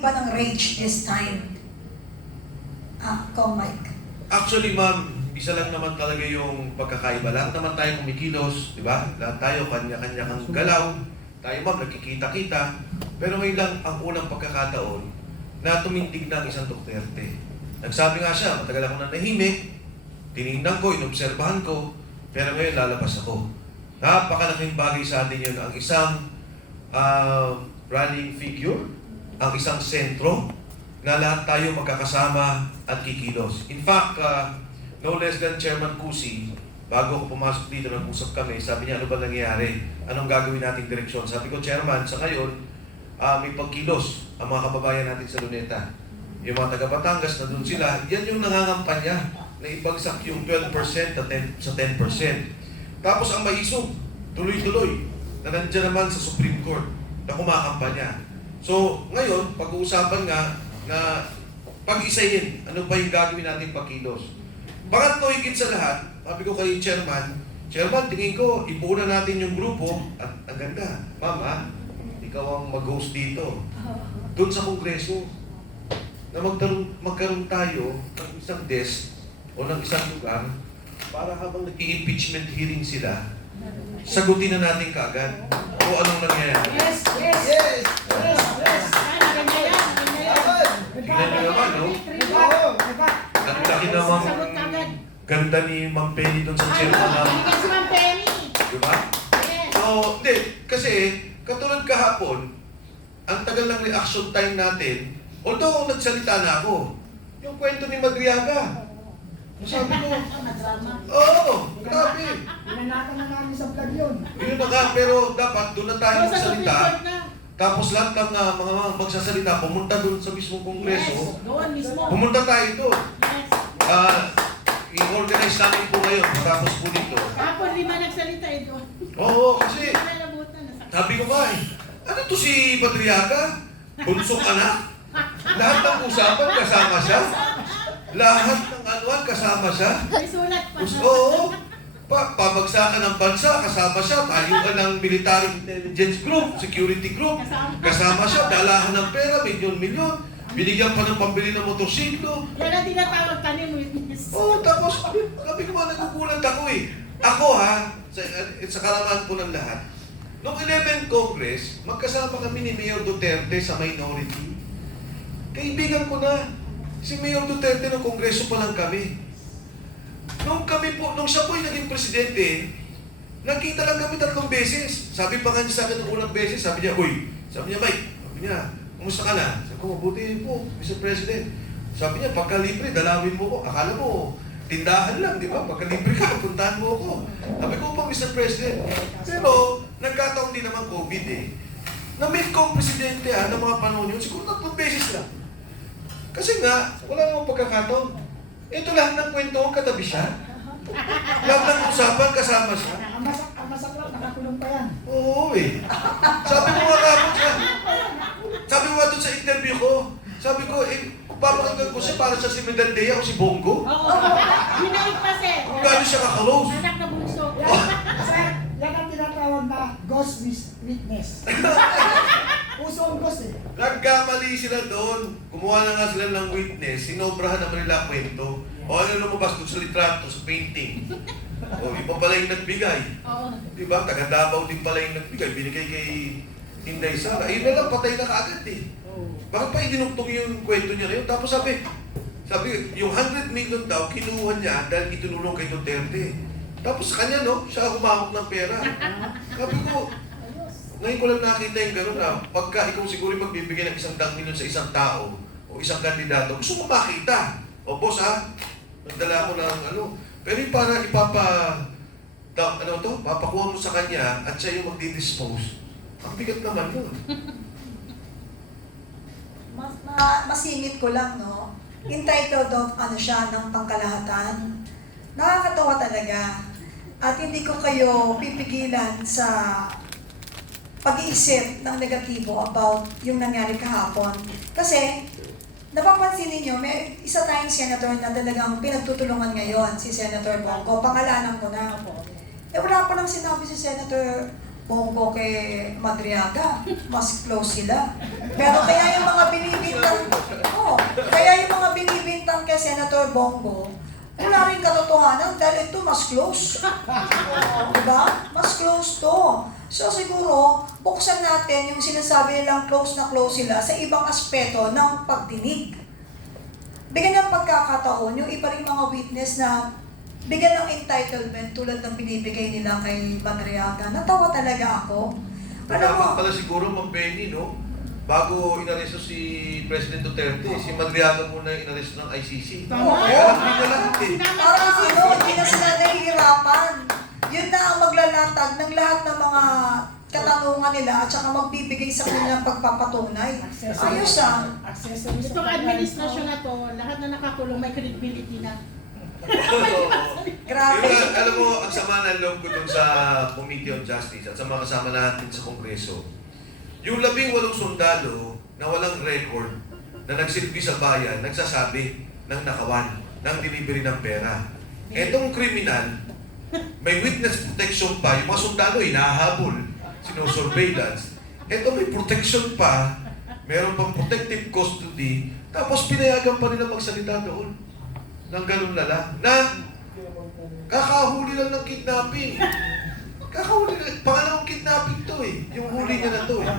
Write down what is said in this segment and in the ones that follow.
ba ng rage this time? Mike. Actually, ma'am, isa lang naman talaga yung pagkakaiba. Lahat naman tayo kumikilos, di ba? Lahat tayo, kanya-kanya kang galaw. Tayo, ma'am, nagkikita-kita. Pero ngayon lang ang unang pagkakataon na tumindig ng isang Duterte. Nagsabi nga siya, matagal ako na nahimik, tinignan ko, inobserbahan ko, pero ngayon lalabas ako. Napakalaking bagay sa atin yun. Ang isang running figure, ang isang sentro, na lahat tayo magkakasama at kikilos. In fact, no less than Chairman Cusi, bago ako pumasok dito, nag-usap kami, sabi niya, ano ba nangyayari? Anong gagawin nating direksyon? Sabi ko, Chairman, sa ngayon, may pagkilos ang mga kababayan natin sa Luneta. Yung mga taga-Batangas na doon sila, yan yung nangangampanya na ibagsak yung 12% sa 10%. Tapos ang maisog, tuloy-tuloy, na nandiyan naman sa Supreme Court na kumakampanya. So, ngayon, pag-uusapan nga na pag-isayin, ano pa yung gagawin natin pagkilos. Pangatlo, higit sa lahat, sabi ko kay Chairman, tingin ko, ibuo na natin yung grupo, at ang ganda, Mama, ikaw ang mag-host dito. Doon sa Kongreso, na magkaroon tayo ng isang desk o ng isang lugar para habang nag-i-impeachment hearing sila, sagutin na natin kaagad o anong nangyayari. Yes! Tingnan nyo naman, no? Ang laki namang ganda ni Ma'am Penny doon sa chairman namin. Diba? So, hindi. Kasi, katulad kahapon, ang tagal ng reaction time natin, although nagsalita na ako, yung kwento ni Madriaga. Sabi ko, oo, grabe. Pinanakan na namin sa vlog yun. Yun na nga, pero dapat doon na tayo magsalita. Tapos lahat ng mga magsasalita, pumunta doon sa mismong kongreso. Doon mismo. Pumunta tayo doon. I-organize namin po ngayon, matapos po dito. Kapon, 5 nagsalita doon. Oo, kasi sabi ko ba ano to si Madriaga? Bunsong anak? Lahat ng usapan kasama siya? Lahat ng anuan kasama siya? May sulat pa. Oo. Pabagsakan ng bansa, kasama siya. Tayuan ng military intelligence group, security group. Kasama siya. Dalahan ng pera, milyon-milyon. Binigyan pa ng pambili ng motorsiklo. Yan ang tinatawag tanim witness. Oo, tapos sabi ko ba, nagugulat ako eh. Ako sa kalaman po ng lahat, noong 11th Congress, magkasama kami ni Mayor Duterte sa minority. Kaibigan ko na, si Mayor Duterte ng Kongreso pa lang kami. Nung siya po yung naging presidente, nakita lang kami 3 beses. Sabi pa nga niya sa akin ng unang beses, sabi niya, Mike, sabi niya, kumusta ka na? Sabi ko, mabuti po, Mr. President. Sabi niya, pagka libre, dalawin mo ko. Akala mo, tindahan lang, di ba? Pagka libre ka, puntahan mo ko. Sabi ko po, Mr. President. Pero, nagkataon din naman COVID eh. Na-meet ko ang presidente ng mga panahon yun, siguro 3 beses lang. Kasi nga, wala namang pagkakataon. Ito lahat ng kwento, katabi siya. Lahat ng usapan, kasama siya. Ang masak lang, nakakulong pa yan. Oo eh. Sabi ko nga kapag siya. Sabi ko nga doon sa interview ko, sabi ko, papakinggan ko siya para siya si Medaldea o si Bongo. Oo. Hinaik pa sir. Kung gano'n siya kakalose. Anak na bunso. Yan ang tinatawag na ghost witness. Puso ang ghost eh. Nagkamali sila doon. Kumuha na nga sila ng witness, sinobrahan naman nila ang kwento. O ano lumabas doon sa litrato, sa painting. O iba pala yung nagbigay. Oo. Diba? Taga Davao din pala yung nagbigay. Binigay kay Inday Sara. Ayun na lang, patay na kaagad eh. Bakit pa idinugtong yung kwento niya na yun? Tapos sabi, yung 100 million daw, kinuha niya dahil itinulong kay Duterte. Tapos sa kanya, no? Siya humahok ng pera. Sabi ko, ngayon ko lang nakita yung gano'n na pagka ikaw siguro magbibigay ng 100 million sa isang tao o isang kandidato, gusto mo makita. O boss nagdala ko ng ano. Pero yung para papakuha mo sa kanya at siya yung magdi-dispose, ang bigat naman yun. Masingit ko lang, no? Entitled of siya ng pangkalahatan. Nakakatawa talaga. At hindi ko kayo pipigilan sa pag-iisip ng negatibo about yung nangyari kahapon. Kasi, napapansin ninyo, may isa tayong senator na talagang pinagtutulungan ngayon, si Senator Bongo. Pangalanan ko na. Wala pa lang sinabi si Senator Bongo kay Madriaga. Mas close sila. Pero kaya yung mga binibig Bongo, wala rin katotohanan dahil ito mas close. Diba? Mas close to. So siguro, buksan natin yung sinasabi nilang close na close sila sa ibang aspeto ng pagdinig. Bigyan ng pagkakataon yung iba ring mga witness na bigyan ng entitlement tulad ng binibigay nila kay Madriaga. Natawa talaga ako. Alam mo, Dapat pala siguro, Ma'am Penny, no? Bago inaresto si President Duterte, si Madriaga muna inaresto ng ICC. Tama. Kaya alam niyo lahat eh. parang ano, hindi na sila nahihirapan. Yun na ang maglalatag ng lahat ng mga katanungan nila at saka magbibigay sa kanilang pagpapatunay. Ayos ah. Accessories. Itong administrasyon na to, lahat na nakakulong may credibility na. Grabe. Yung, alam mo, ang sama ng loob ko dun sa Committee on Justice at sa mga kasama natin sa Kongreso, yung 18 sundalo na walang record na nagsilbi sa bayan, nagsasabi ng nakawan, ng delivery ng pera. Etong kriminal, may witness protection pa, yung mga sundalo hinahabol, sinosurveillance. Eto may protection pa, meron pang protective custody, tapos pinayagan pa nila magsalita doon ng ganun lala, na kakahuli lang ng kidnapping. Kakahuli lang, pangalawang kidnapping to eh, yung huli niya na to eh.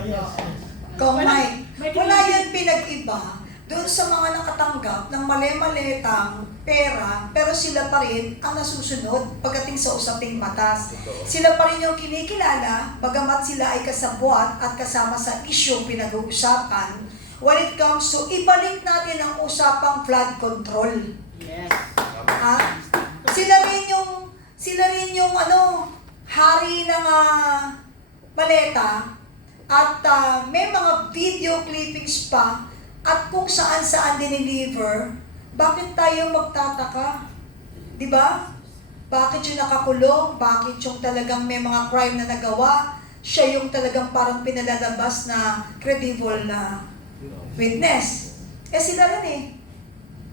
Kung wala yan pinag-iba doon sa mga nakatanggap ng mali-malitang pera, pero sila pa rin ang nasusunod pagdating sa usaping batas. Sila pa rin yung kinikilala, bagamat sila ay kasabwat at kasama sa issue pinag-uusapan when it comes to ibalik natin ang usapang flood control. Yes. Ha? Sila rin yung hari ng maleta at may mga video clippings pa at kung saan dineliver, bakit tayo magtataka? Di ba? Bakit yung nakakulong? Bakit yung talagang may mga crime na nagawa? Siya yung talagang parang pinalalabas na credible na witness. Sila rin eh.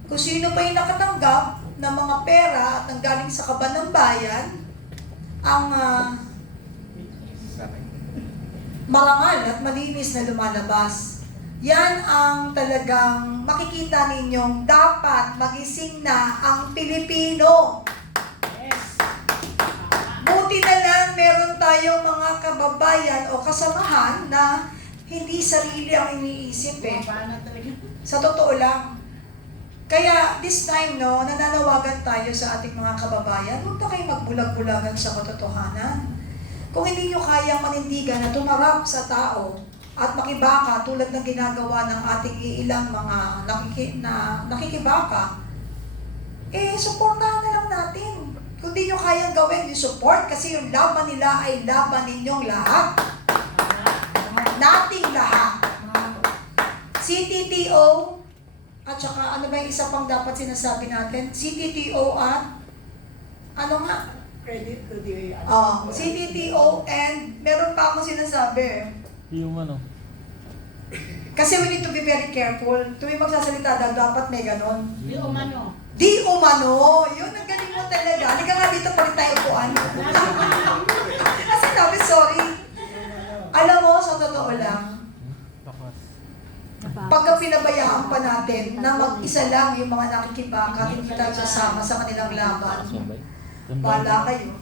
Kung sino pa yung nakatanggap ng mga pera at nanggaling sa kaban ng bayan, ang marangal at malinis na lumalabas. Yan ang talagang makikita ninyong dapat magising na ang Pilipino. Yes. Buti na lang meron tayong mga kababayan o kasamahan na hindi sarili ang iniisip eh. Paano talaga? Sa totoo lang. Kaya this time, nananawagan tayo sa ating mga kababayan, huwag na kayo magbulag-bulagan sa katotohanan. Kung hindi nyo kayang manindigan na tumarap sa tao at makibaka tulad ng ginagawa ng ating ilang mga nakikibaka, supportahan na lang natin. Kung di nyo kayang gawin yung support kasi yung laban nila ay laban ninyong lahat. Nating lahat. CTTO, at saka ano ba yung isa pang dapat sinasabi natin? CTTO at ano nga? Credit to the CTTO and meron pa akong sinasabi. Yung ano? Kasi we need to be very careful. Tuwing magsasalita dapat may ganon. Di umano. Di umano! Yun, ang galing mo talaga. Halika nga dito pa rin tayo upuan. Kasi sabi, sorry. Alam mo, sa totoo lang, pagka pinabayaan pa natin na mag-isa lang yung mga nakikibaka, hindi tayo sasama sa kanilang laban, wala kayo.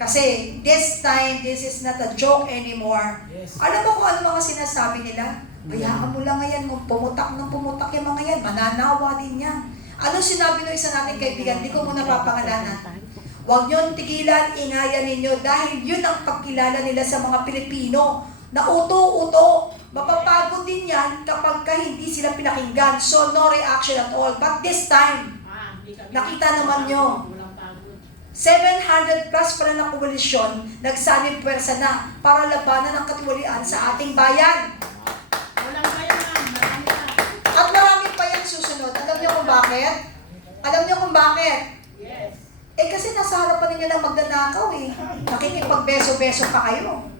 Kasi this time, this is not a joke anymore. Yes. Alam mo kung ano mga sinasabi nila? Bayaan mo lang yan, kung pumutak ng pumutak yung mga yan, mananawa din yan. Anong sinabi ng isa nating kaibigan? Di ko muna papangalanan. Huwag niyong tigilan, ingayan ninyo dahil yun ang pagkilala nila sa mga Pilipino na uto-uto. Mapapagod din yan kapag hindi sila pinakinggan. So, no reaction at all. But this time, nakita naman nyo, 700 plus pala na koalisyon, nagsanib pwersa na para labanan ang katiwalian sa ating bayan. Walang kaya na, marami na. At marami pa yung susunod. Alam niyo kung bakit? Alam niyo kung bakit? Yes. Kasi nasa harapan ninyo lang magnanakaw eh. Nakikipagbeso-beso pa kayo.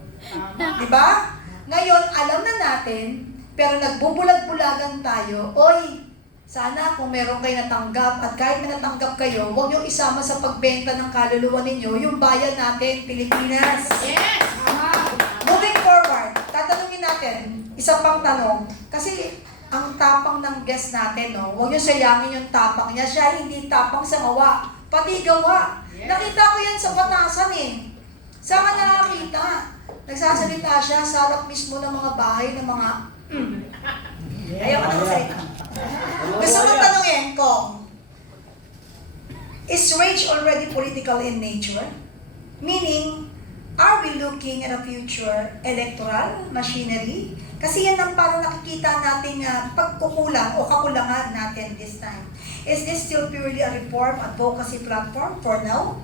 Di ba? Ngayon, alam na natin, pero nagbubulag-bulagan tayo, oy, sana kung meron kayo natanggap at kahit may natanggap kayo, huwag niyong isama sa pagbenta ng kaluluwa ninyo yung bayan natin, Pilipinas. Yes! Moving forward, tatanungin natin, isa pang tanong, kasi ang tapang ng guest natin, no? Huwag niyo sayangin yung tapang niya. Siya hindi tapang sa gawa, pati gawa. Nakita ko yan sa Batasan eh. Saan ka nakakita? Nagsasalita siya sa harap mismo ng mga bahay ng mga ayaw ka na magsalita. Gusto kong tanungin kung, is rage already political in nature? Meaning, are we looking at a future electoral machinery? Kasi yan ang parang nakikita natin pagkukulang o kakulangan natin this time. Is this still purely a reform advocacy platform for now?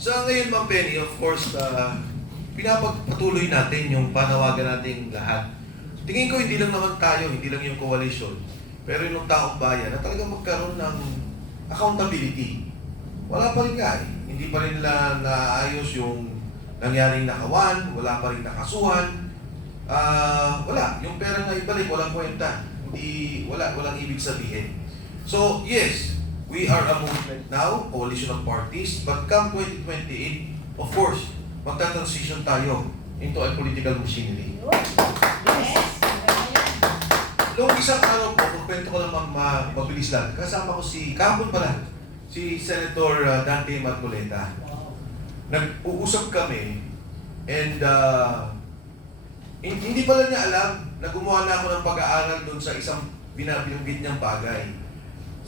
Sa ngayon, Ma'am Penny, of course, pinapagpatuloy natin yung panawagan nating lahat. Tingin ko hindi lang naman tayo, hindi lang yung coalition, pero yung taong bayan na talagang magkaroon ng accountability. Wala pa rin nga eh. Hindi pa rin nila naayos yung nangyaring nakawan, wala pa rin nakasuhan. Wala. Yung pera na ibalik, walang kwenta. Walang ibig sabihin. So, yes, we are a movement now, coalition of parties, but come 2028, of course, magta-transition tayo into a political machinery. Yes. Noong isang araw po, kwento ko lang mabilis lang, kasama ko kahapon pala, si Senator Dante Marcoleta. Nag-uusap kami, and hindi pala niya alam na gumawa na ako ng pag-aaral doon sa isang binanggit niyang bagay.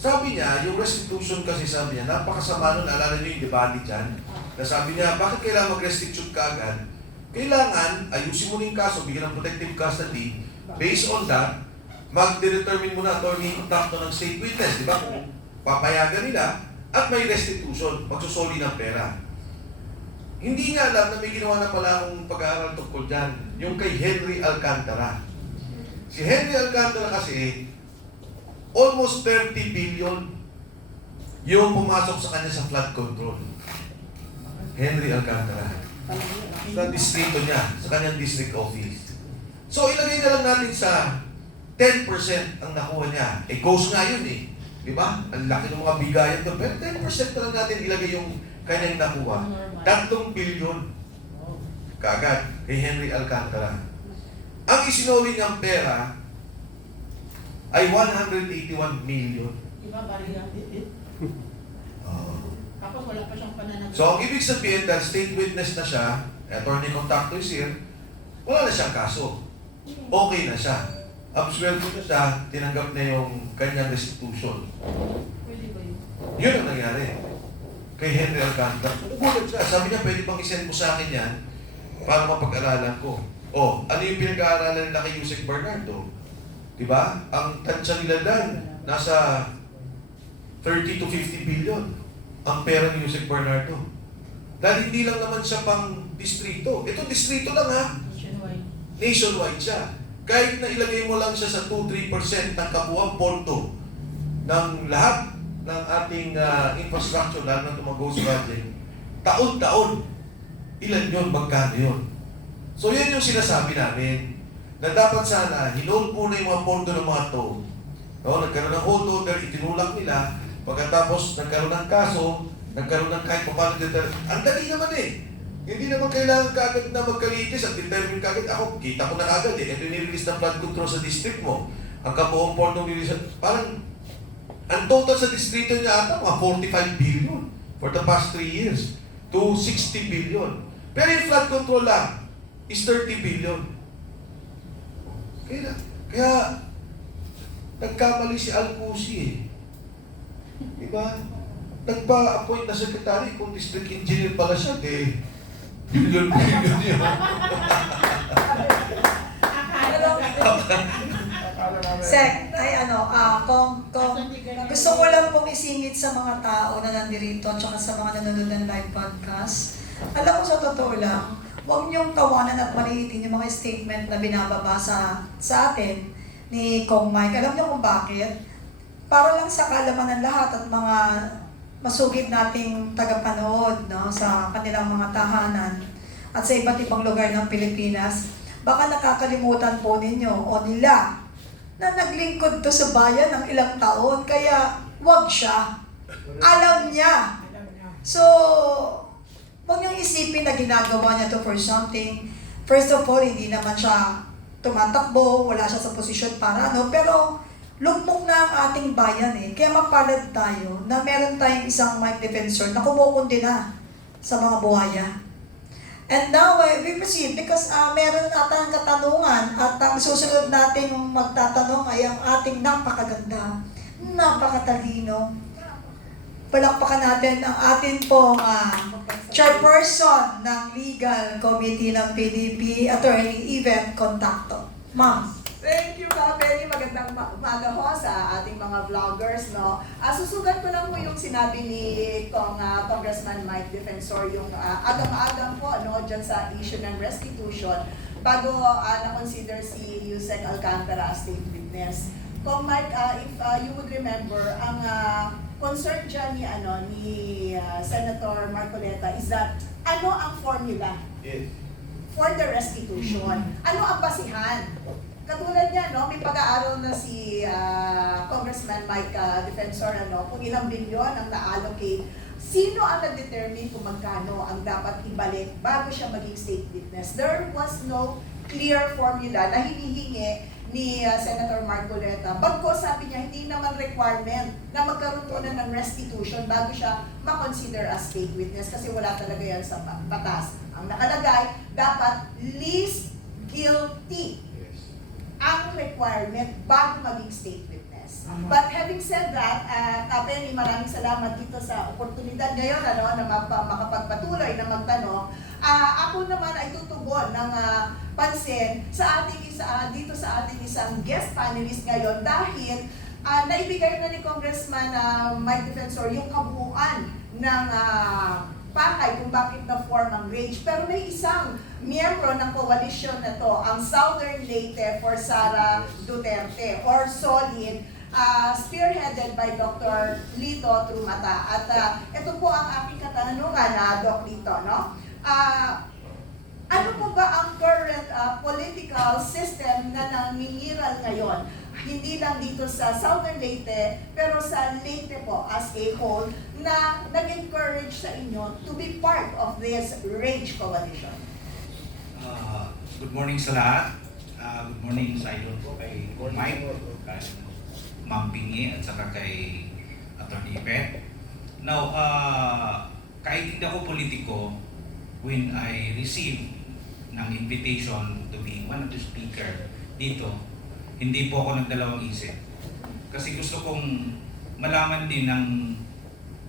Sabi niya, yung restitution kasi sabi niya, napakasama nun, naalala niyo yung debate dyan, na sabi niya, bakit kailangan mag-restitute ka agad? Kailangan, ayusin mo na yung kaso, bigyan ng protective custody, based on that, mag-determine mo na attorney conductor ng state witness, di ba? Papayagan nila, at may restitution, magsusoli ng pera. Hindi niya alam na may ginawa na pala akong pag-aaral tungkol dyan, yung kay Henry Alcantara. Si Henry Alcantara kasi, almost 30 billion yung pumasok sa kanya sa flood control. Henry Alcantara. Sa distrito niya, sa kanyang district office. So, ilagay na lang natin sa 10% ang nakuha niya. Ghost nga yun eh. Di ba? Ang laki ng mga bigayan doon. Pero 10% na lang natin ilagay yung kanyang nakuha. 3 billion kaagad kay Henry Alcantara. Ang isinuli niyang pera ay 181 million. Iba ba rin ang Tapos wala pa siyang pananagot. So, ang ibig sabihin dahil state witness na siya, attorney contacto is here, wala na siyang kaso. Okay na siya. Absuelto na siya, tinanggap na yung kanyang restitution. Pwede ba yun? Yun ang nangyari kay Henry Alcantara. Gulat siya. Sabi niya, pwede bang isend mo sa akin yan para mapag-aralan ko. Oh, ano yung pinag-aaralan nila kay Yusek Bernardo? Diba? Ang tansya nila dan, nasa 30 to 50 billion ang pera ni Yusek Bernardo. Dahil hindi lang naman siya pang distrito. Ito distrito lang ha. Nationwide. Nationwide siya. Kahit na ilagay mo lang siya sa 2-3% ng kabuuang porto ng lahat ng ating infrastructure, lalo na itong ghost project, taon-taon, ilan yun, magkano yun. So yan yung sinasabi namin, na dapat sana, hinold muna yung mga porto ng mga to. No, nagkaroon ng hold order, itinulak nila, pagkatapos nagkaroon ng kaso, nagkaroon ng kahit paano determine. Ang dali naman eh. Hindi naman kailangan kaagad na magkalitis at determine kaagad. Ako, kita ko na kaagad eh. Ito yung nirelease ng flood control sa district mo. Ang kabuong porto nirelease, parang, ang total sa distrito niya ata, mga 45 billion for the past 3 years to 60 billion. Pero yung flood control lang is 30 billion. Kaya nagkamali si Alcusi eh. Diba? Nagpa-appoint na secretary kung district engineer pala siya, billion yun. Sek, ay kung gusto ko lang pong isingit sa mga tao na nandirito at saka sa mga nanonood ng live podcast. Alam ko sa totoo lang, huwag niyong tawanan at maliitin yung mga statement na binababasa sa atin ni Kong Mike. Alam niyo kung bakit? Para lang sa kaalaman ng lahat at mga masugid nating tagapanood sa kanilang mga tahanan at sa iba't ibang lugar ng Pilipinas. Baka nakakalimutan po ninyo o nila na naglingkod to sa bayan ng ilang taon, kaya wag siya. Alam niya. So, huwag niyong isipin na ginagawa niya to for something. First of all, hindi naman siya tumatakbo, wala siya sa posisyon para ano, pero lugmok na ang ating bayan eh. Kaya mapalad tayo na meron tayong isang Mike Defensor na kumukundi na sa mga buhaya. And now, we proceed because meron atang katanungan at ang susunod nating magtatanong ay ang ating napakaganda, napakatalino. Palakpakan natin ang atin pong chairperson ng Legal Committee ng PDP, Attorney Yvette Contacto. Ma'am. Thank you, Kapeli. Magandang umaga ho sa ating mga vloggers, no? Susugat ko lang po yung sinabi ni Congressman Mike Defensor, yung agam-agam po, no, dyan sa issue ng restitution, bago na-consider si Yusek Alcantara as state witness. Kung Mike, if you would remember, ang concern dyan ni Senator Marcoleta is that ano ang formula Yes. for the restitution? Ano ang basihan? Katulad niya, no, may pag-aaral na si Congressman Mike Defensor, kung ilang bilyon ang na-allocate. Sino ang nag-determine kung magkano ang dapat ibalik bago siya maging state witness? There was no clear formula na hinihingi ni Senator Marcoleta. Bagko sabi niya, hindi naman requirement na magkaroon muna ng restitution bago siya ma-consider as state witness kasi wala talaga yan sa batas. Ang nakalagay, dapat least guilty ang requirement bago maging state witness. But having said that, Kapeli, maraming salamat dito sa oportunidad ngayon na makapagpatuloy na magtanong. Ako naman ay tutugon ng pansin sa ating dito sa ating isang guest panelist ngayon dahil naibigay na ni Congressman Mike Defensor yung kabuuan ng pakay kung bakit na-form ang RAGE. Pero may isang miyembro ng koalisyon na to, ang Southern Leyte for Sara Duterte, or SOLID, spearheaded by Dr. Lito Trumata. At ito po ang aking katanungan, Doc Lito, no? Ano po ba ang current political system na nangingiral ngayon? Hindi lang dito sa Southern Leyte, pero sa Leyte po as a whole, na nag-encourage sa inyo to be part of this RAGE coalition? Good morning sa lahat. Good morning sa idol ko kay Mike, kay Ma'am Pingi, at saka kay Attorney Yvette. Now, kahit hindi ako politiko, when I received ng invitation to be one of the speaker dito, hindi po ako nagdalawang isip. Kasi gusto kong malaman din ng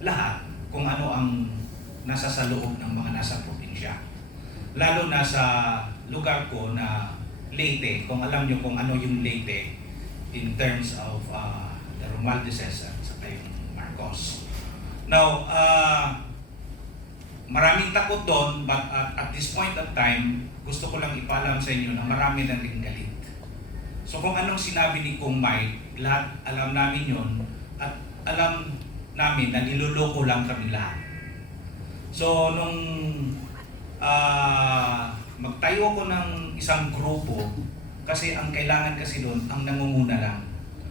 lahat kung ano ang nasa sa loob ng mga nasa probinsya. Lalo na sa lugar ko na Leyte, kung alam nyo kung ano yung Leyte in terms of the Romualdezes at saka yung Marcos. Now, maraming takot doon, but at this point of time, gusto ko lang ipaalam sa inyo na marami na rin galit. So kung anong sinabi ni Kong Mike, lahat alam namin yon at alam namin na niloloko lang kami lahat. So nung magtayo ako ng isang grupo, kasi ang kailangan kasi doon, ang nangunguna lang.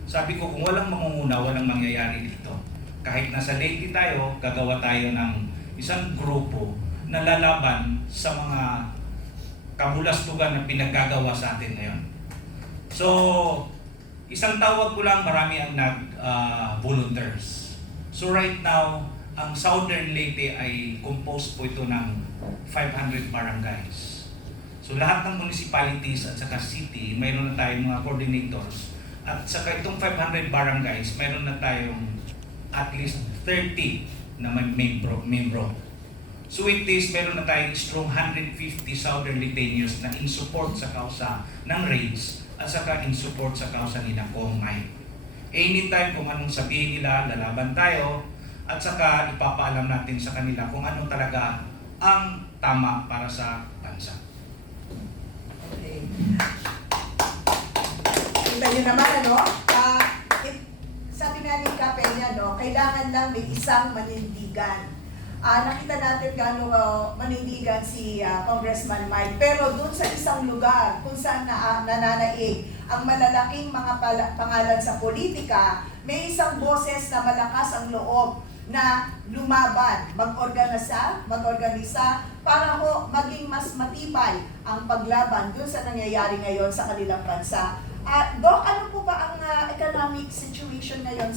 Sabi ko, kung walang mangunguna, walang mangyayari dito. Kahit nasa Leyte tayo, gagawa tayo ng isang grupo na lalaban sa mga kabulastugan na pinaggagawa sa atin ngayon. So, isang tawag ko lang, marami ang nag-volunteers. So right now, ang Southern Leyte ay composed po ito ng 500 barangays. So lahat ng municipalities at saka city, mayroon na tayong mga coordinators. At saka itong 500 barangays, mayroon na tayong at least 30 na membro. So with this, meron na tayong strong 150 Southern Leyteños na in support sa kausa ng RAGE at saka in support sa kausa ni Kong Mike. Anytime kung anong sabihin nila, lalaban tayo at saka ipapaalam natin sa kanila kung ano talaga ang tama para sa bansa. Okay. Kita nyo naman, sabi nga ni Kapenya, kailangan lang may isang manindigan. Nakita natin gaano manindigan si Congressman Mike, pero doon sa isang lugar kung saan nananaig ang malalaking mga pangalan sa politika, may isang boses na malakas ang loob na lumaban, mag-organisa para ho maging mas matibay ang paglaban dun sa nangyayari ngayon sa kanilang bansa. Doc, ano po ba ang economic situation ngayon